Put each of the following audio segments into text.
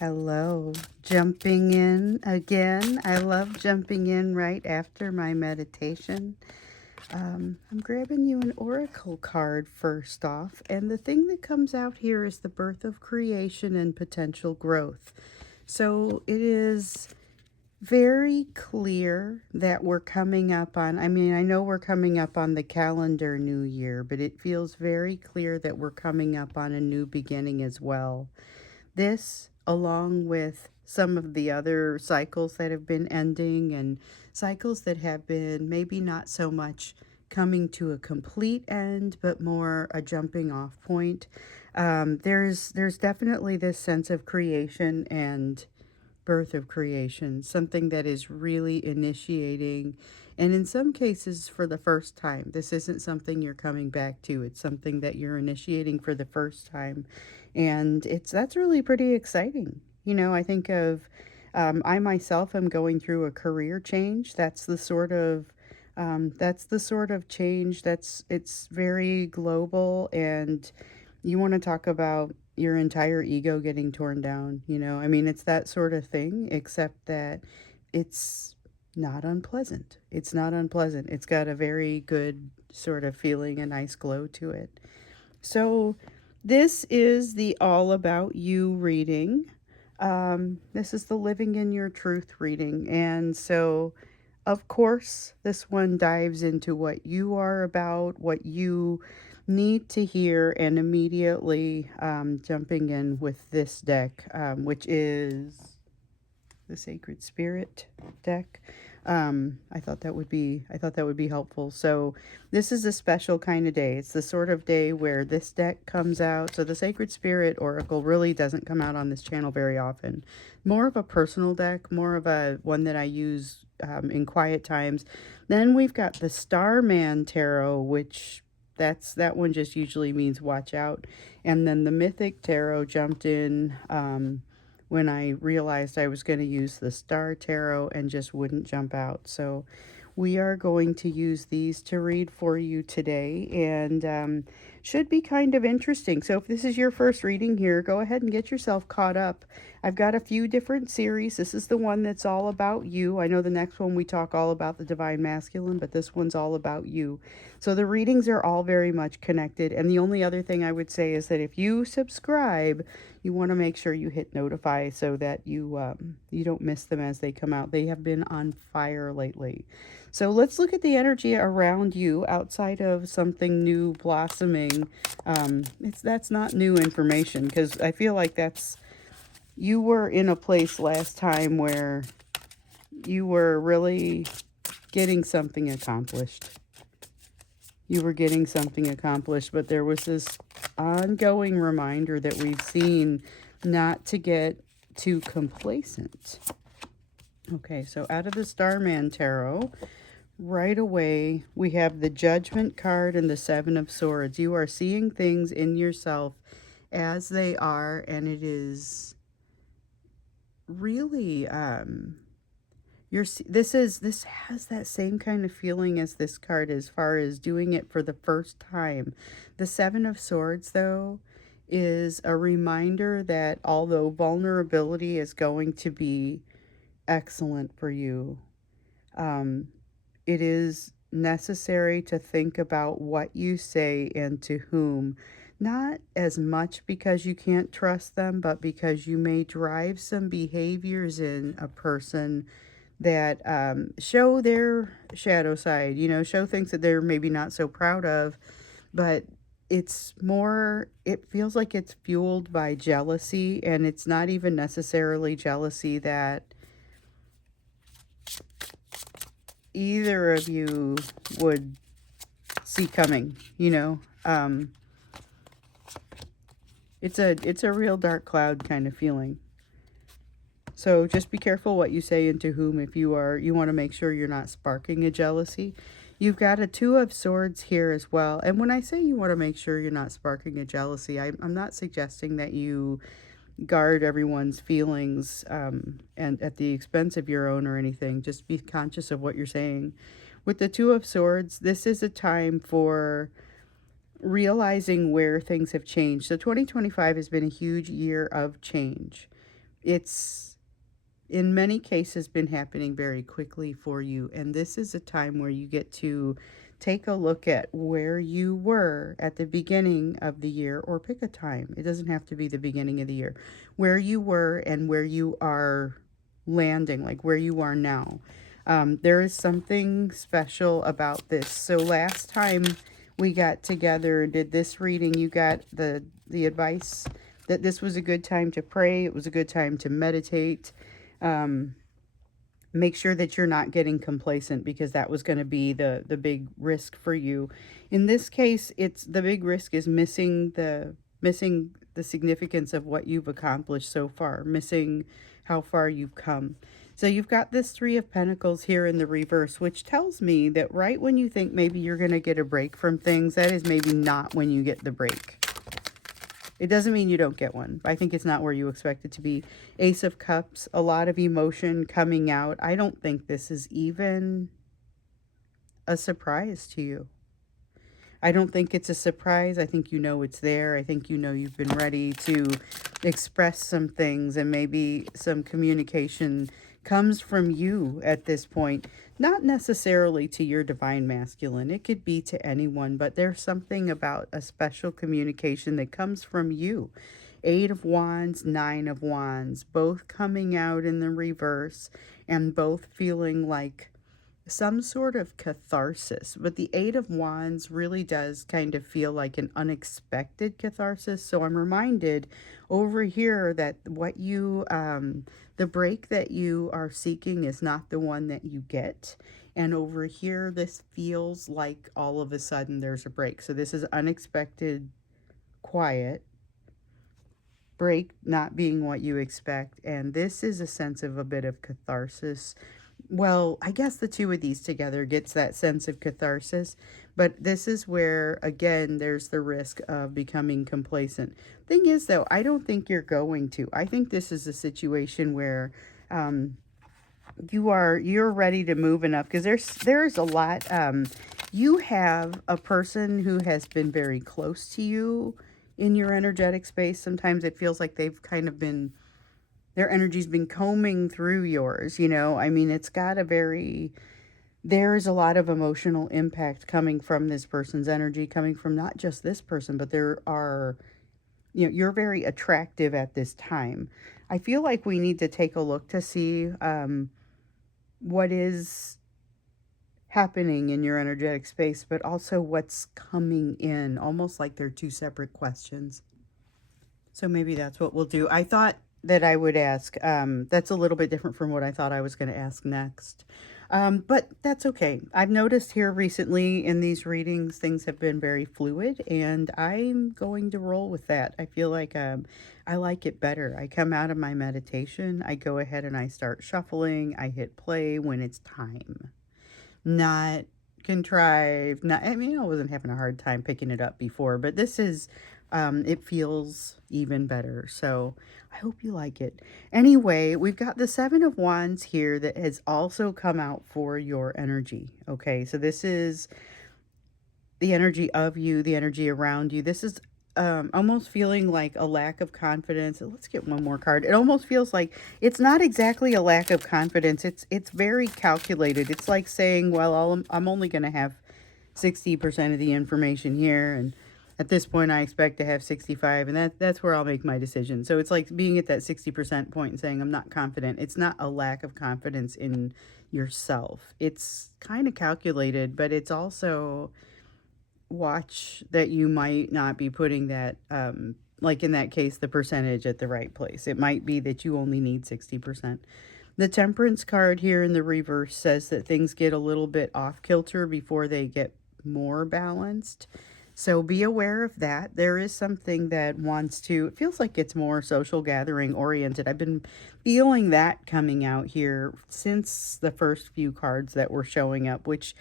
Hello, jumping in again. I love jumping in right after my meditation. I'm grabbing you an oracle card first off, and the thing that comes out here is the birth of creation and potential growth. So it is very clear that we're coming up on, I know we're coming up on the calendar new year, but it feels very clear that we're coming up on a new beginning as well. This, along with some of the other cycles that have been ending and cycles that have been maybe not so much coming to a complete end, but more a jumping off point. There's definitely this sense of creation and birth of creation, something that is really initiating, and in some cases for the first time. This isn't something you're coming back to, it's something that you're initiating for the first time, and that's really pretty exciting. I think of I myself am going through a career change. That's the sort of change it's very global, and you want to talk about your entire ego getting torn down, it's that sort of thing, except that it's not unpleasant. It's not unpleasant. It's got a very good sort of feeling, a nice glow to it. So, this is the All About You reading. This is the Living in Your Truth reading. And so, of course, this one dives into what you are about, what you need to hear, and immediately jumping in with this deck, which is the Sacred Spirit deck. I thought that would be helpful. So this is a special kind of day. It's the sort of day where this deck comes out. So the Sacred Spirit Oracle really doesn't come out on this channel very often. More of a personal deck, more of a one that I use in quiet times. Then we've got the Starman Tarot, which that one just usually means watch out. And then the Mythic Tarot jumped in when I realized I was going to use the Star Tarot and just wouldn't jump out. So we are going to use these to read for you today, and should be kind of interesting. So if this is your first reading here, go ahead and get yourself caught up. I've got a few different series. This is the one that's all about you. I know the next one we talk all about the Divine Masculine, but this one's all about you. So the readings are all very much connected. And the only other thing I would say is that if you subscribe, you want to make sure you hit notify so that you don't miss them as they come out. They have been on fire lately. So let's look at the energy around you outside of something new blossoming. That's not new information, because I feel like you were in a place last time where you were really getting something accomplished. You were getting something accomplished, but there was this ongoing reminder that we've seen not to get too complacent. Okay, so out of the Starman Tarot, right away, we have the Judgment card and the Seven of Swords. You are seeing things in yourself as they are, and it is really this has that same kind of feeling as this card, as far as doing it for the first time. The Seven of Swords, though, is a reminder that although vulnerability is going to be excellent for you, it is necessary to think about what you say and to whom, not as much because you can't trust them, but because you may drive some behaviors in a person that show their shadow side, show things that they're maybe not so proud of, but it feels like it's fueled by jealousy, and it's not even necessarily jealousy that either of you would see coming. It's a real dark cloud kind of feeling. So just be careful what you say and to whom. If you want to make sure you're not sparking a jealousy. You've got a Two of Swords here as well. And when I say you want to make sure you're not sparking a jealousy, I'm not suggesting that you guard everyone's feelings and at the expense of your own or anything. Just be conscious of what you're saying. With the Two of Swords, this is a time for realizing where things have changed. So 2025 has been a huge year of change. it's in many cases been happening very quickly for you. And this is a time where you get to take a look at where you were at the beginning of the year, or pick a time. It doesn't have to be the beginning of the year. Where you were and where you are landing, like where you are now. There is something special about this. So last time we got together and did this reading, you got the advice that this was a good time to pray. It was a good time to meditate. um, Make sure that you're not getting complacent, because that was going to be the big risk for you. In this case, it's the big risk is missing the significance of what you've accomplished so far, missing how far you've come. So you've got this Three of Pentacles here in the reverse, which tells me that right when you think maybe you're going to get a break from things, that is maybe not when you get the break. It doesn't mean you don't get one. I think it's not where you expect it to be. Ace of Cups, a lot of emotion coming out. I don't think this is even a surprise to you. I don't think it's a surprise. I think you know it's there. I think you know you've been ready to express some things, and maybe some communication comes from you at this point. Not necessarily to your divine masculine. It could be to anyone, but there's something about a special communication that comes from you. Eight of Wands, Nine of Wands, both coming out in the reverse, and both feeling like some sort of catharsis. But the Eight of Wands really does kind of feel like an unexpected catharsis. So I'm reminded over here that the break that you are seeking is not the one that you get. And over here, this feels like all of a sudden there's a break. So this is unexpected quiet, break not being what you expect. And this is a sense of a bit of catharsis. Well, I guess the two of these together gets that sense of catharsis, but this is where, again, there's the risk of becoming complacent. Thing is, though, I don't think you're going to. I think this is a situation where you're ready to move enough, because there's a lot. You have a person who has been very close to you in your energetic space. Sometimes it feels like they've kind of been, their energy's been combing through yours, you know. I mean, there's a lot of emotional impact coming from this person's energy, coming from not just this person, but you're very attractive at this time. I feel like we need to take a look to see what is happening in your energetic space, but also what's coming in, almost like they're two separate questions. So maybe that's what we'll do. I thought that I would ask, that's a little bit different from what I thought I was going to ask next. But that's okay. I've noticed here recently in these readings, things have been very fluid, and I'm going to roll with that. I feel like I like it better. I come out of my meditation, I go ahead and I start shuffling, I hit play when it's time. Not contrived. Not, I mean, I wasn't having a hard time picking it up before, but this is, it feels even better. So I hope you like it. Anyway, we've got the Seven of Wands here that has also come out for your energy. Okay, so this is the energy of you, the energy around you. This is almost feeling like a lack of confidence. Let's get one more card. It almost feels like it's not exactly a lack of confidence. It's very calculated. It's like saying, well, I'm only going to have 60% of the information here, and at this point I expect to have 65, and that's where I'll make my decision. So it's like being at that 60% point and saying I'm not confident. It's not a lack of confidence in yourself. It's kind of calculated, but it's also, watch that you might not be putting that, like in that case, the percentage at the right place. It might be that you only need 60%. The Temperance card here in the reverse says that things get a little bit off kilter before they get more balanced. So be aware of that. There is something that wants to, it feels like it's more social gathering oriented. I've been feeling that coming out here since the first few cards that were showing up, which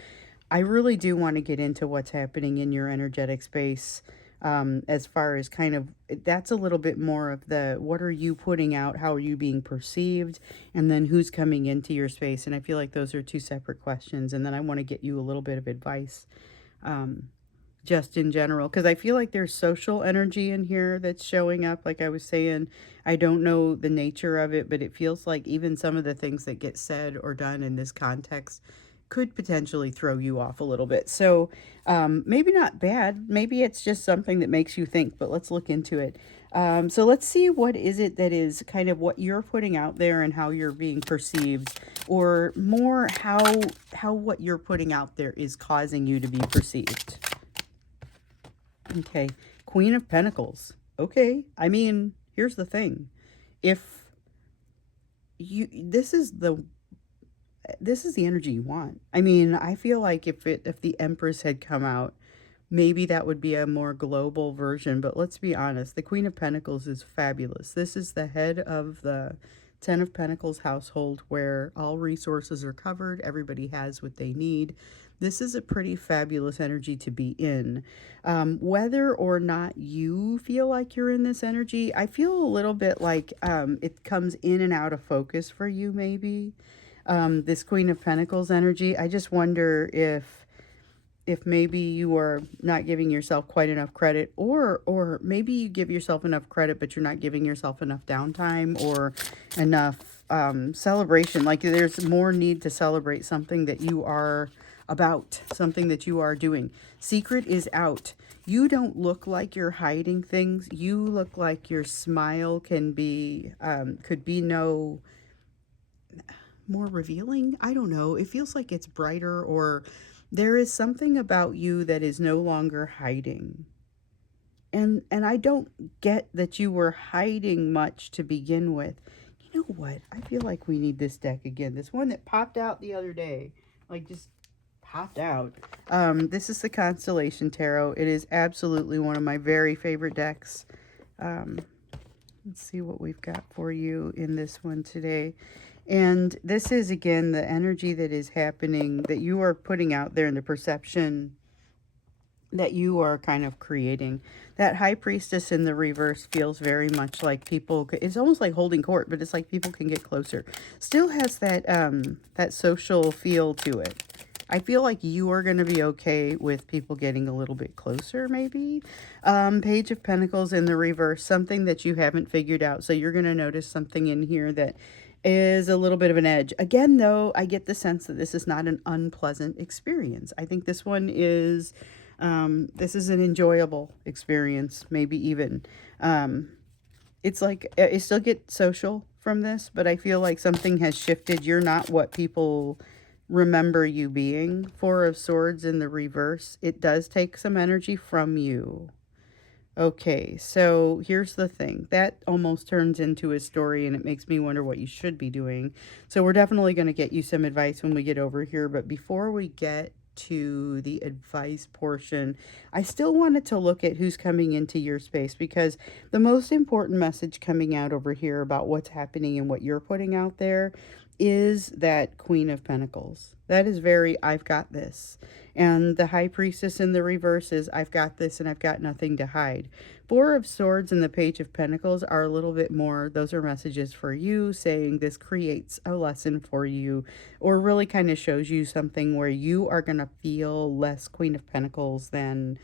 I really do want to get into what's happening in your energetic space, as far as kind of, that's a little bit more of the, what are you putting out? How are you being perceived? And then who's coming into your space? And I feel like those are two separate questions. And then I want to get you a little bit of advice. just in general, because I feel like there's social energy in here that's showing up. Like I was saying, I don't know the nature of it, but it feels like even some of the things that get said or done in this context could potentially throw you off a little bit. So maybe not bad. Maybe it's just something that makes you think, but let's look into it. So let's see, what is it that is kind of what you're putting out there and how you're being perceived, or more how what you're putting out there is causing you to be perceived. Okay, Queen of Pentacles. Okay, I mean, here's the thing. If you this is the energy you want. I mean, I feel like if the Empress had come out, maybe that would be a more global version, but let's be honest, the Queen of Pentacles is fabulous. This is the head of the Ten of Pentacles household, where all resources are covered, everybody has what they need. This is a pretty fabulous energy to be in. Whether or not you feel like you're in this energy, I feel a little bit like it comes in and out of focus for you, maybe. This Queen of Pentacles energy. I just wonder if maybe you are not giving yourself quite enough credit, or maybe you give yourself enough credit but you're not giving yourself enough downtime or enough celebration. Like there's more need to celebrate something that you are about, something that you are doing. Secret is out. You don't look like you're hiding things. You look like your smile can be could be no more revealing. I don't know. It feels like it's brighter, or there is something about you that is no longer hiding. And I don't get that you were hiding much to begin with. You know what? I feel like we need this deck again. This one that popped out the other day. Like just popped out. This is the Constellation Tarot. It is absolutely one of my very favorite decks. Let's see what we've got for you in this one today. And this is, again, the energy that is happening, that you are putting out there, and the perception that you are kind of creating. That High Priestess in the reverse feels very much like people, it's almost like holding court, but it's like people can get closer. Still has that that social feel to it. I feel like you are going to be okay with people getting a little bit closer, maybe. Page of Pentacles in the reverse, something that you haven't figured out. So you're going to notice something in here that is a little bit of an edge. Again, though, I get the sense that this is not an unpleasant experience. I think this one is, this is an enjoyable experience, maybe even. It's like, I still get social from this, but I feel like something has shifted. You're not what people remember you being. Four of Swords in the reverse. It does take some energy from you. Okay, so here's the thing. That almost turns into a story, and it makes me wonder what you should be doing. So we're definitely going to get you some advice when we get over here. But before we get to the advice portion, I still wanted to look at who's coming into your space, because the most important message coming out over here about what's happening and what you're putting out there is that Queen of Pentacles. That is very, I've got this. And the High Priestess in the reverse is, I've got this and I've got nothing to hide. Four of Swords and the Page of Pentacles are a little bit more, those are messages for you, saying this creates a lesson for you, or really kind of shows you something where you are going to feel less Queen of Pentacles than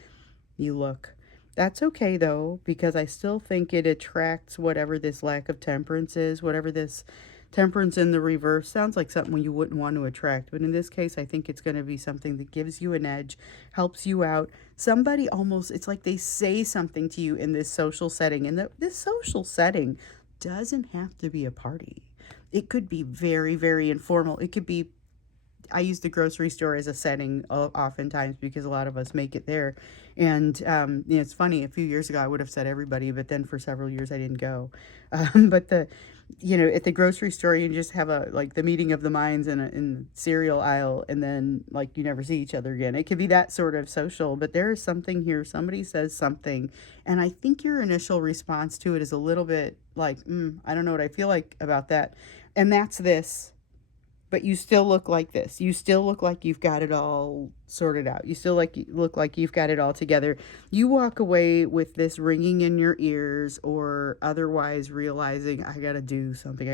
you look. That's okay though, because I still think it attracts whatever this lack of temperance is, whatever this Temperance in the reverse sounds like something you wouldn't want to attract. But in this case, I think it's going to be something that gives you an edge, helps you out. Somebody almost, it's like they say something to you in this social setting. And this social setting doesn't have to be a party. It could be very, very informal. It could be, I use the grocery store as a setting oftentimes because a lot of us make it there. And you know, it's funny, a few years ago I would have said everybody, but then for several years I didn't go. But you know, at the grocery store you just have a like the meeting of the minds in the cereal aisle, and then like you never see each other again. It could be that sort of social, but there is something here. Somebody says something, and I think your initial response to it is a little bit like, I don't know what I feel like about that. And that's this. But you still look like this. You still look like you've got it all sorted out. You still look like you've got it all together. You walk away with this ringing in your ears, or otherwise realizing, I got to do something.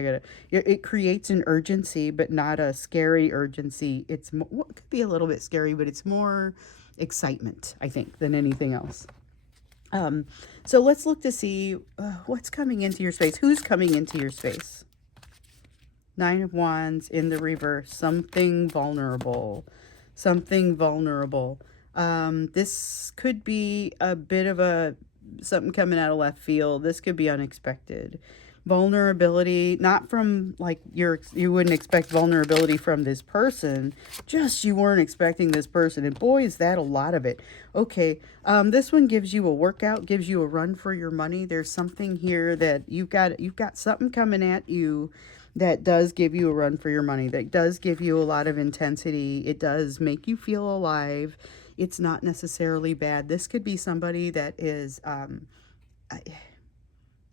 It creates an urgency, but not a scary urgency. It could be a little bit scary, but it's more excitement, I think, than anything else. So let's look to see what's coming into your space. Who's coming into your space? Nine of Wands in the reverse. Something vulnerable. Something vulnerable. This could be a bit of something coming out of left field. This could be unexpected. Vulnerability, not from like you wouldn't expect vulnerability from this person, just you weren't expecting this person, and boy is that a lot of it. Okay, this one gives you a workout, gives you a run for your money. There's something here that you've got something coming at you that does give you a run for your money, that does give you a lot of intensity. It does make you feel alive. It's not necessarily bad. This could be somebody that is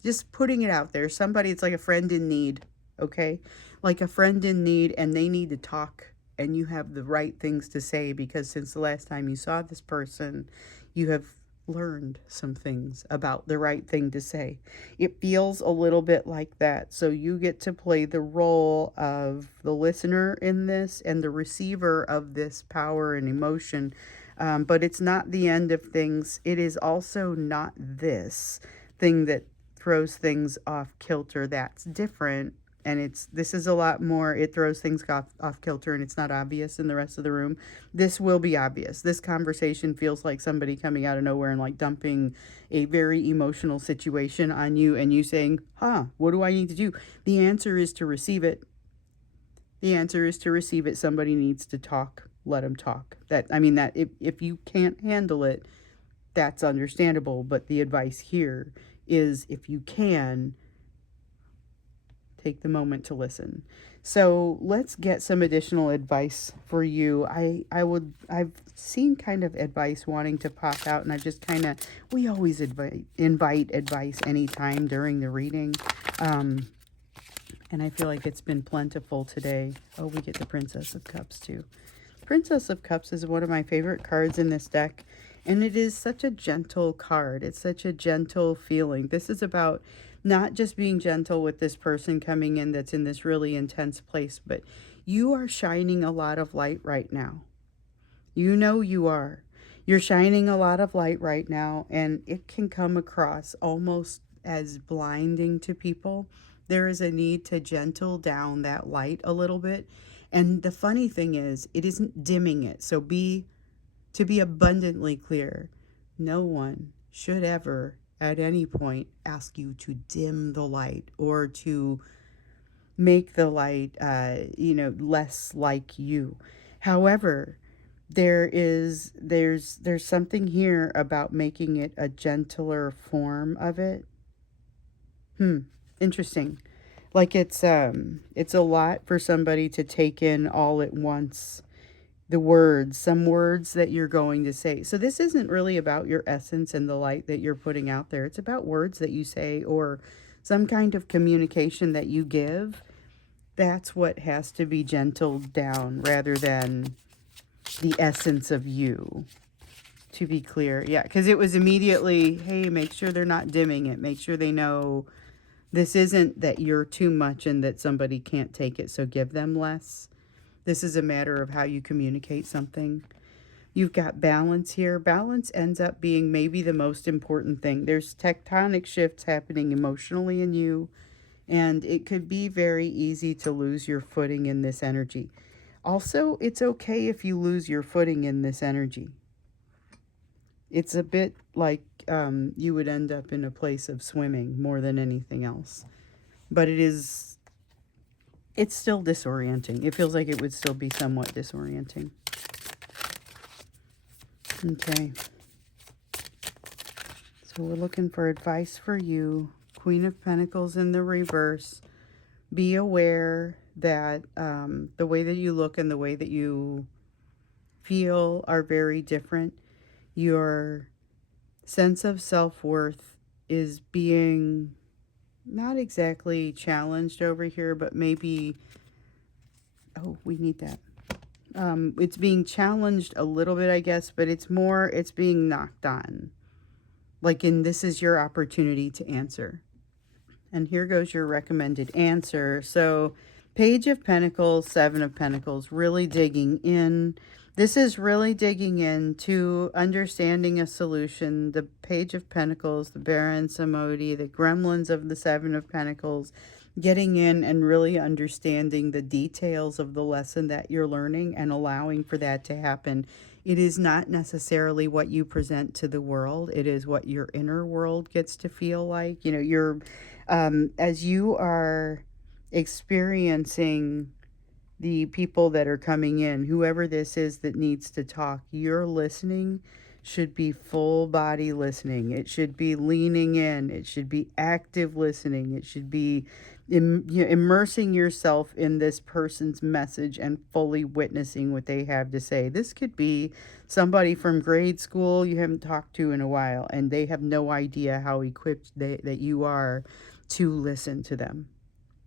just putting it out there. Somebody, it's like a friend in need, okay? Like a friend in need, and they need to talk, and you have the right things to say, because since the last time you saw this person, you have learned some things about the right thing to say. It feels a little bit like that. So you get to play the role of the listener in this and the receiver of this power and emotion. But it's not the end of things. It is also not this thing that throws things off kilter. That's different. And this is a lot more, it throws things off kilter and it's not obvious in the rest of the room. This will be obvious. This conversation feels like somebody coming out of nowhere and like dumping a very emotional situation on you, and you saying, what do I need to do? The answer is to receive it. The answer is to receive it. Somebody needs to talk. Let them talk. That if you can't handle it, that's understandable. But the advice here is, if you can, take the moment to listen. So let's get some additional advice for you. I've seen kind of advice wanting to pop out, and I just we always invite advice anytime during the reading. And I feel like it's been plentiful today. Oh, we get the Princess of Cups too. Princess of Cups is one of my favorite cards in this deck. And it is such a gentle card. It's such a gentle feeling. This is about not just being gentle with this person coming in that's in this really intense place, but you are shining a lot of light right now. You know you are. You're shining a lot of light right now, and it can come across almost as blinding to people. There is a need to gentle down that light a little bit. And the funny thing is, it isn't dimming it. So to be abundantly clear, no one should ever at any point ask you to dim the light or to make the light less like you. However, there's something here about making it a gentler form of it. Interesting. Like it's a lot for somebody to take in all at once. Some words that you're going to say. So this isn't really about your essence and the light that you're putting out there. It's about words that you say or some kind of communication that you give. That's what has to be gentled down rather than the essence of you, to be clear. Yeah, because it was immediately, hey, make sure they're not dimming it. Make sure they know this isn't that you're too much and that somebody can't take it, so give them less. This is a matter of how you communicate something. You've got balance here. Balance ends up being maybe the most important thing. There's tectonic shifts happening emotionally in you, and it could be very easy to lose your footing in this energy. Also, it's okay if you lose your footing in this energy. It's a bit like you would end up in a place of swimming more than anything else. But it's still disorienting. It feels like it would still be somewhat disorienting. Okay. So we're looking for advice for you. Queen of Pentacles in the reverse. Be aware that the way that you look and the way that you feel are very different. Your sense of self-worth is being not exactly challenged over here, but maybe, we need that. It's being challenged a little bit, I guess, but it's being knocked on. Like this is your opportunity to answer. And here goes your recommended answer. So Page of Pentacles, Seven of Pentacles, really digging in. This is really digging into understanding a solution. The Page of Pentacles, the Baron Samedi, the Gremlins of the Seven of Pentacles, getting in and really understanding the details of the lesson that you're learning and allowing for that to happen. It is not necessarily what you present to the world. It is what your inner world gets to feel like. You know, you're, as you are experiencing the people that are coming in, whoever this is that needs to talk, your listening should be full body listening. It should be leaning in. It should be active listening. It should be immersing yourself in this person's message and fully witnessing what they have to say. This could be somebody from grade school you haven't talked to in a while, and they have no idea how equipped that you are to listen to them.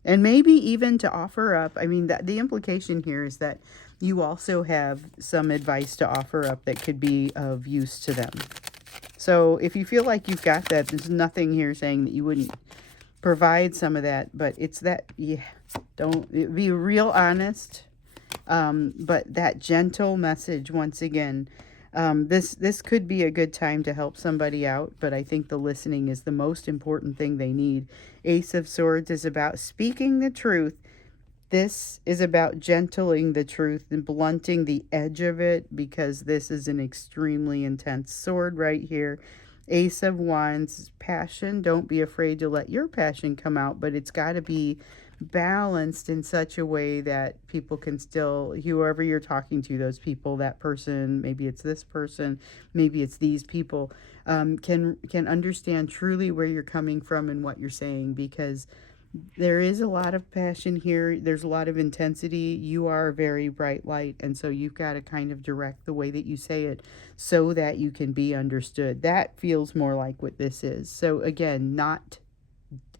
And maybe even to offer up, I mean, that the implication here is that you also have some advice to offer up that could be of use to them. So if you feel like you've got that, there's nothing here saying that you wouldn't provide some of that, but it's that, yeah, don't be real honest. But that gentle message, once again, this could be a good time to help somebody out, but I think the listening is the most important thing they need. Ace of Swords is about speaking the truth. This is about gentling the truth and blunting the edge of it, because this is an extremely intense sword right here. Ace of Wands, passion. Don't be afraid to let your passion come out, but it's got to be balanced in such a way that people can still, whoever you're talking to, those people, that person, maybe it's this person, maybe it's these people, can understand truly where you're coming from and what you're saying, because there is a lot of passion here. There's a lot of intensity. You are a very bright light, and so you've got to kind of direct the way that you say it so that you can be understood. That feels more like what this is. So again, not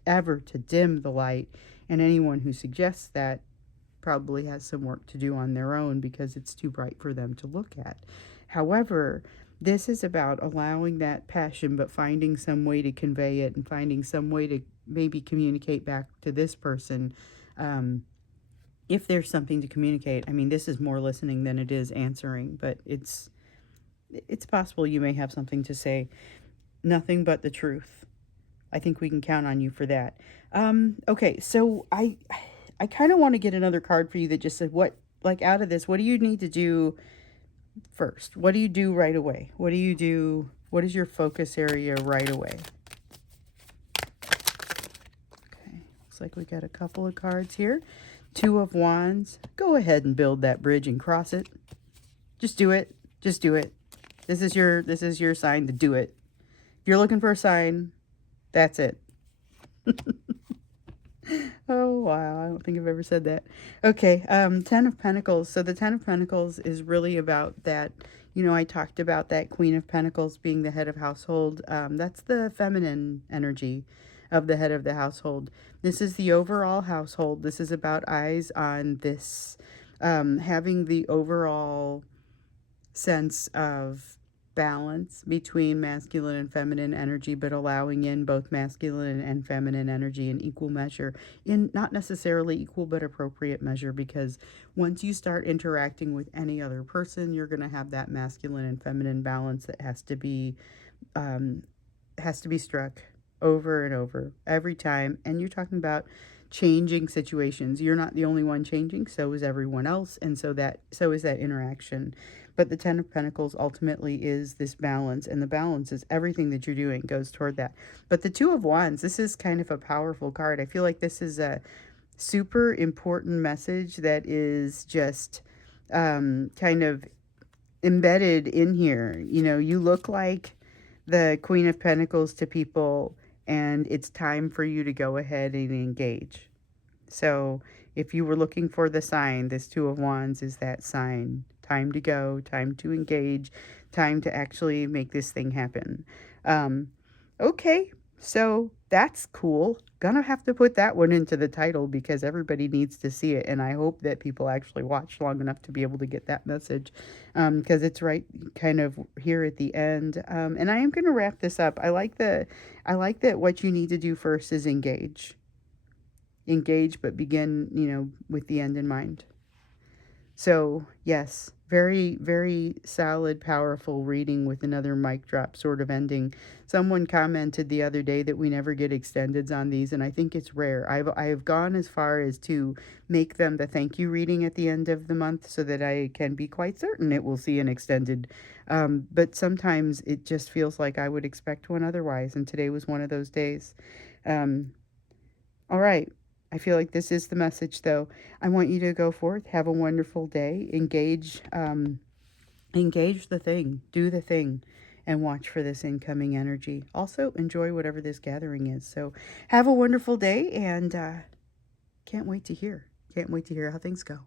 ever to dim the light, and anyone who suggests that probably has some work to do on their own because it's too bright for them to look at. However, this is about allowing that passion, but finding some way to convey it and finding some way to maybe communicate back to this person, if there's something to communicate. I mean, this is more listening than it is answering, but it's possible you may have something to say. Nothing but the truth. I think we can count on you for that. Okay, so I kind of want to get another card for you that just said, what, like, out of this, what do you need to do first? What do you do right away? What do you do? What is your focus area right away? Okay, looks like we got a couple of cards here. Two of Wands. Go ahead and build that bridge and cross it. Just do it. Just do it. This is your sign to do it. If you're looking for a sign, that's it. Oh, wow. I don't think I've ever said that. Okay. Ten of Pentacles. So the Ten of Pentacles is really about that. You know, I talked about that Queen of Pentacles being the head of household. That's the feminine energy of the head of the household. This is the overall household. This is about eyes on this, having the overall sense of balance between masculine and feminine energy, but allowing in both masculine and feminine energy in equal measure, in not necessarily equal but appropriate measure, because once you start interacting with any other person, you're going to have that masculine and feminine balance that has to be struck over and over every time. And you're talking about changing situations. You're not the only one changing, so is everyone else, and so is that interaction. But the Ten of Pentacles ultimately is this balance, and the balance is everything that you're doing goes toward that. But the Two of Wands, this is kind of a powerful card. I feel like this is a super important message that is just kind of embedded in here. You know, you look like the Queen of Pentacles to people, and it's time for you to go ahead and engage. So if you were looking for the sign, this Two of Wands is that sign. Time to go, time to engage, time to actually make this thing happen. Okay, so that's cool. Gonna have to put that one into the title because everybody needs to see it, and I hope that people actually watch long enough to be able to get that message, because it's right kind of here at the end. And I am going to wrap this up. I like that what you need to do first is engage. engage, but begin, with the end in mind. So, yes, very, very solid, powerful reading with another mic drop sort of ending. Someone commented the other day that we never get extendeds on these, and I think it's rare. I have gone as far as to make them the thank you reading at the end of the month so that I can be quite certain it will see an extended. But sometimes it just feels like I would expect one otherwise, and today was one of those days. Um, all right. I feel like this is the message, though. I want you to go forth, have a wonderful day, engage the thing, do the thing, and watch for this incoming energy. Also, enjoy whatever this gathering is. So, have a wonderful day, and can't wait to hear how things go.